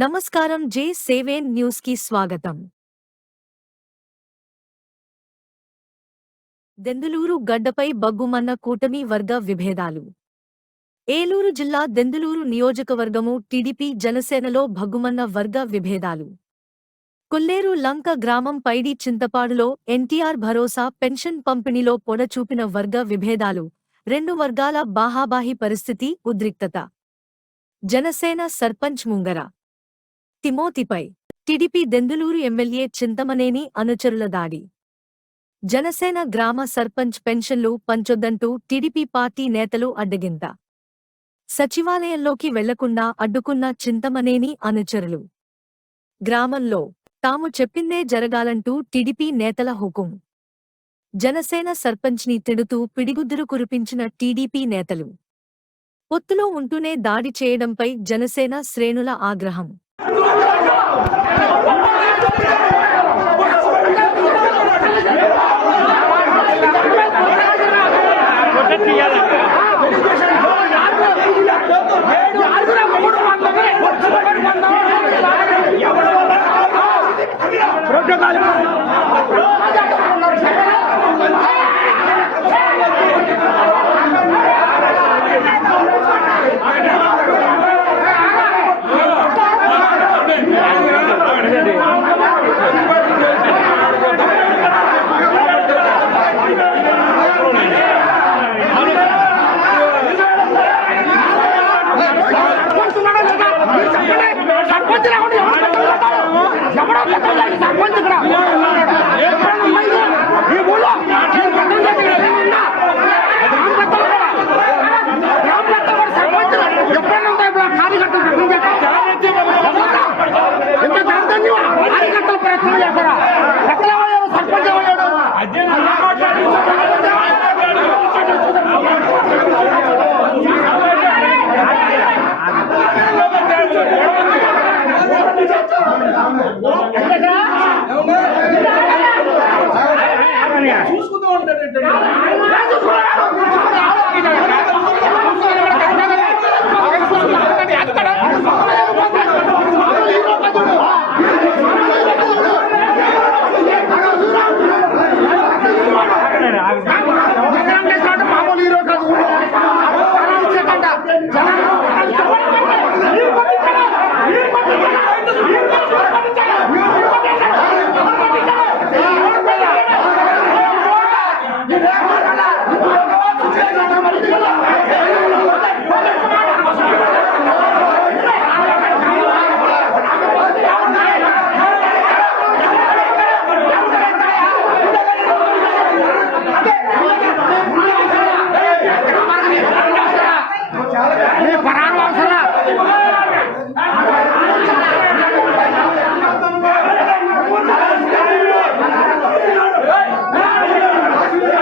నమస్కారం జే seven news కి స్వాగతం దెందులూరు గడ్డపై బగ్గుమన్న కూటమి వర్గ విభేదాలు ఏలూరు జిల్లా దెందులూరు నియోజకవర్గము టీడీపీ జనసేనలో భగ్గుమన్న వర్గ విభేదాలు కొల్లేరు లంక గ్రామం పైడి చింతపాడులో ఎన్టీఆర్ భరోసా పెన్షన్ పంపిణీలో పొడచూపిన వర్గ విభేదాలు రెండు వర్గాల బాహాబాహి పరిస్థితి ఉద్రిక్తత జనసేన సర్పంచ్ ముంగరా తిమోతిపై టిడిపి దెందులూరు ఎమ్మెల్యే చింతమనేని అనుచరుల దాడి జనసేన గ్రామ సర్పంచ్ పెన్షన్లు పంచొద్దంటూ టిడిపి పార్టీ నేతలు అడ్డగింత సచివాలయంలోకి వెళ్లకుండా అడ్డుకున్న చింతమనేని అనుచరులు గ్రామంలో తాము చెప్పిందే జరగాలంటూ టీడీపీ నేతల హుకుం జనసేన సర్పంచ్ని తిడుతూ పిడిగుద్దురు కురిపించిన టీడీపీ నేతలు పొత్తులో ఉంటూనే దాడి చేయడంపై జనసేన శ్రేణుల ఆగ్రహం ప్రోటోకాల్ ¡No!